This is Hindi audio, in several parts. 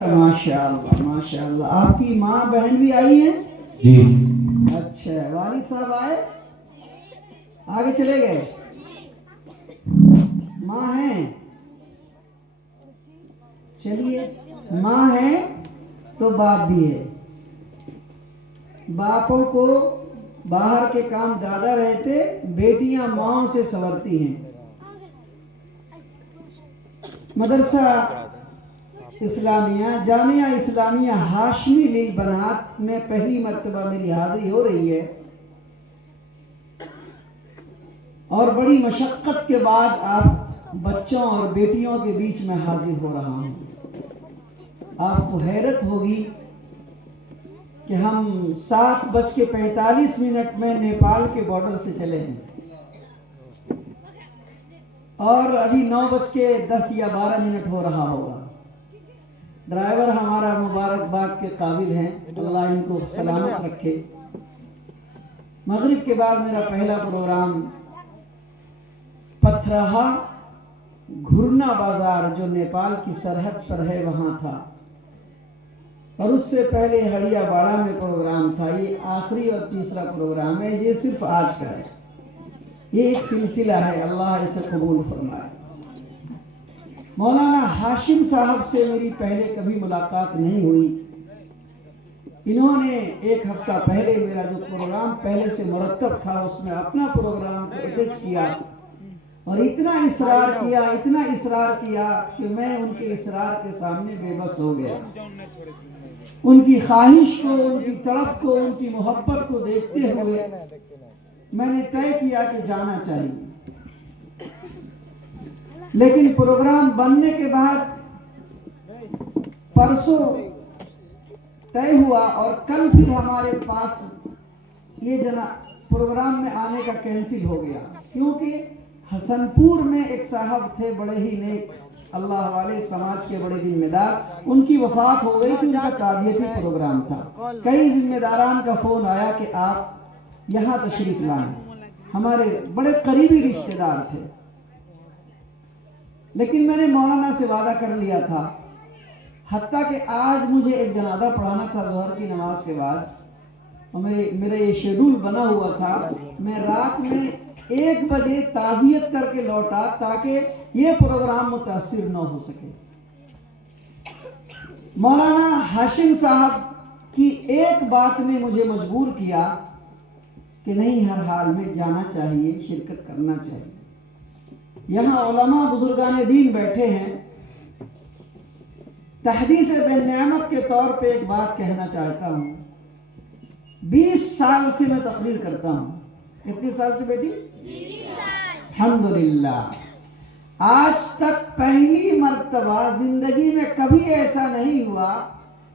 माशाअल्लाह माशाअल्लाह। आपकी माँ बहन भी आई है जी। अच्छा, वालिद साहब आए, आगे चले गए। माँ है, चलिए माँ है तो बाप भी है। बापों को बाहर के काम ज्यादा रहते, बेटियां माओ से संवरती हैं। मदरसा इस्लामिया जामिया इस्लामिया हाशमी लिल बनात में पहली मर्तबा मेरी हाजिरी हो रही है और बड़ी मशक्कत के बाद आप बच्चों और बेटियों के बीच में हाजिर हो रहा हूँ। आपको हैरत होगी कि हम 7:45 में नेपाल के बॉर्डर से चले हैं और अभी 9:10 या 12 हो रहा होगा। ड्राइवर हमारा मुबारकबाद के काबिल हैं, अल्लाह इनको सलामत रखे। मगरिब के बाद मेरा पहला प्रोग्राम पथराहा घुरना बाजार जो नेपाल की सरहद पर है वहां था और उससे पहले हड़ियाबाड़ा में प्रोग्राम था। ये आखिरी और तीसरा प्रोग्राम है, ये सिर्फ आज का है। ये एक सिलसिला है, अल्लाह इसे कबूल फरमाए। मौलाना हाशिम साहब से मेरी पहले कभी मुलाकात नहीं हुई। इन्होंने एक हफ्ता पहले मेरा जो प्रोग्राम पहले से मुरतब था उसमें अपना प्रोग्राम को अटैच किया और इतना इसरार किया कि मैं उनके इसरार के सामने बेबस हो गया। उनकी ख्वाहिश को, उनकी तड़प को, उनकी मोहब्बत को देखते हुए मैंने तय किया कि जाना चाहिए। लेकिन प्रोग्राम बनने के बाद परसों तय हुआ और कल फिर हमारे पास ये प्रोग्राम में आने का कैंसिल हो गया, क्योंकि हसनपुर में एक साहब थे बड़े ही नेक अल्लाह वाले, समाज के बड़े जिम्मेदार, उनकी वफात हो गई थी। उनका ताज़ियती प्रोग्राम था। कई जिम्मेदारान का फोन आया कि आप यहाँ तशरीफ लाएं। हमारे बड़े करीबी रिश्तेदार थे, लेकिन मैंने मौलाना से वादा कर लिया था। हत्ता कि आज मुझे एक जनाजा पढ़ाना था ज़ोहर की नमाज के बाद और मेरा ये शेड्यूल बना हुआ था। मैं रात में 1 बजे ताज़ियत करके लौटा ताकि ये प्रोग्राम मुतासिर न हो सके। मौलाना हाशिम साहब की एक बात ने मुझे मजबूर किया कि नहीं, हर हाल में जाना चाहिए, शिरकत करना चाहिए। यहाँ उलमा बुजुर्गान दीन बैठे हैं। तहदीस बेनियामत के तौर पे एक बात कहना चाहता हूँ। 20 साल से मैं तकरीर करता हूँ। कितने साल से बेटी? 20 साल। अल्हम्दुलिल्लाह, आज तक पहली मर्तबा जिंदगी में कभी ऐसा नहीं हुआ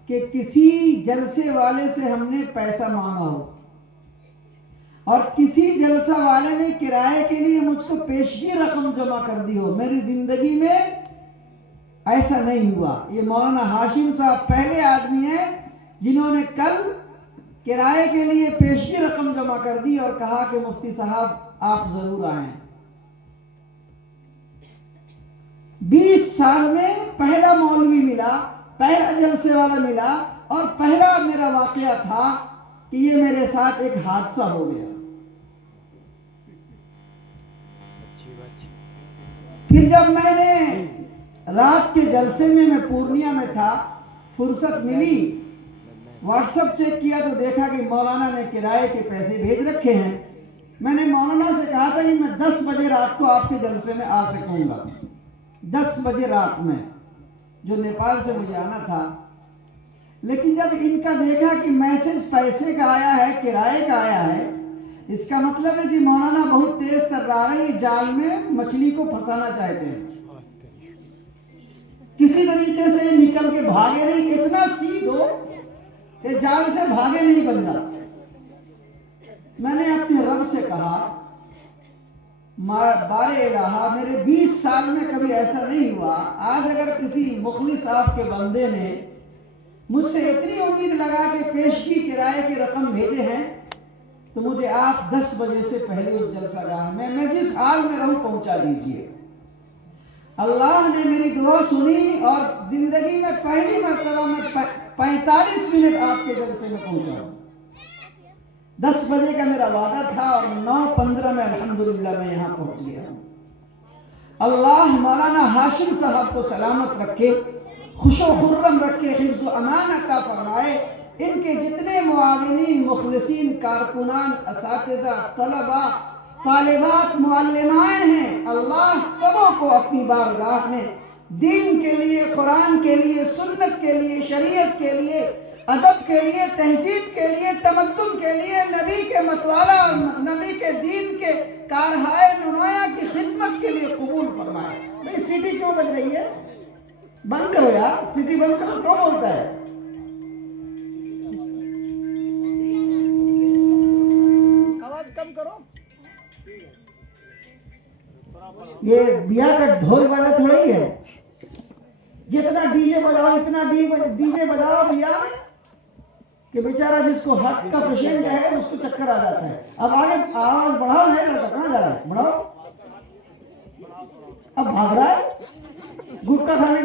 कि किसी जलसे वाले से हमने पैसा मांगा हो और किसी जलसा वाले ने किराए के लिए मुझको पेशगी रकम जमा कर दी हो। मेरी जिंदगी में ऐसा नहीं हुआ। ये मौलाना हाशिम साहब पहले आदमी हैं जिन्होंने कल किराए के लिए पेशगी रकम जमा कर दी और कहा कि मुफ्ती साहब आप जरूर आए। 20 साल में पहला मौलवी मिला, पहला जलसे वाला मिला और पहला मेरा वाकया था कि ये मेरे साथ एक हादसा हो गया। फिर जब मैंने रात के जलसे में मैं पूर्णिया में था, फुर्सत मिली, व्हाट्सएप चेक किया तो देखा कि मौलाना ने किराए के पैसे भेज रखे हैं। मैंने मौलाना से कहा था कि मैं 10 बजे रात को आपके जलसे में आ सकूंगा। 10 बजे रात में, जो नेपाल से मुझे आना था। लेकिन जब इनका देखा कि मैसेज पैसे का आया है, किराए का आया है, इसका मतलब है कि मौलाना बहुत तेज तर्रार है, ये जाल में मछली को फंसाना चाहते हैं। किसी तरीके से निकल के भागे नहीं, इतना सीध हो कि जाल से भागे नहीं बंदा। मैंने अपने रब से कहा, बारे इलाहा, मेरे 20 साल में कभी ऐसा नहीं हुआ। आज अगर किसी मुखलिस आपके बंदे ने मुझसे इतनी उम्मीद लगा के पेशगी किराए की रकम भेजे हैं तो मुझे आप 10 बजे से पहले उस जलसागाह में मैं जिस हाल में रहूं पहुंचा दीजिए। अल्लाह ने मेरी दुआ सुनी और जिंदगी में पहली मर्तबा में 45 मिनट आपके घर से मैं पहुंचा। 10 बजे का मेरा वादा था और 9:15 में अल्हम्दुलिल्लाह मैं यहाँ पहुंच गया। अल्लाह मौलाना हाशिम साहब को सलामत रखे, खुशो खुर्रम रखे, हिफ्ज़ अमान अता फरमाए। इनके जितने मुआविनीन, मुखलिसीन, कारकुनान, असातिज़ा, तलबा, तालिबात, मुअल्लिमाएं हैं, अल्लाह सबों को अपनी बारगाह में दीन के लिए, कुरान के लिए, सुन्नत के लिए, शरीयत के लिए, अदब के लिए, तहजीब के लिए, तमद्दुन के लिए, नबी के मतवाला, नबी के दीन के कारहाए नुमाया की खिदमत के लिए कबूल फरमाए। भाई सीटी क्यों बज रही है? बंद करो यार, सीटी बंद करो। कौन बोलता है? आवाज कम करो। ये बिया का ढोल वाला थोड़ा ही है, जितना डीजे बजाओ इतना डीजे बजाओ बिया में कि बेचारा जिसको हार्ट का पेशेंट है उसको चक्कर आ जाता है। अब आगे आवाज बढ़ाओ, नहीं लड़का कहाँ जा रहा है? बढ़ाओ। अब भाग रहा है, गुटखा खाने जा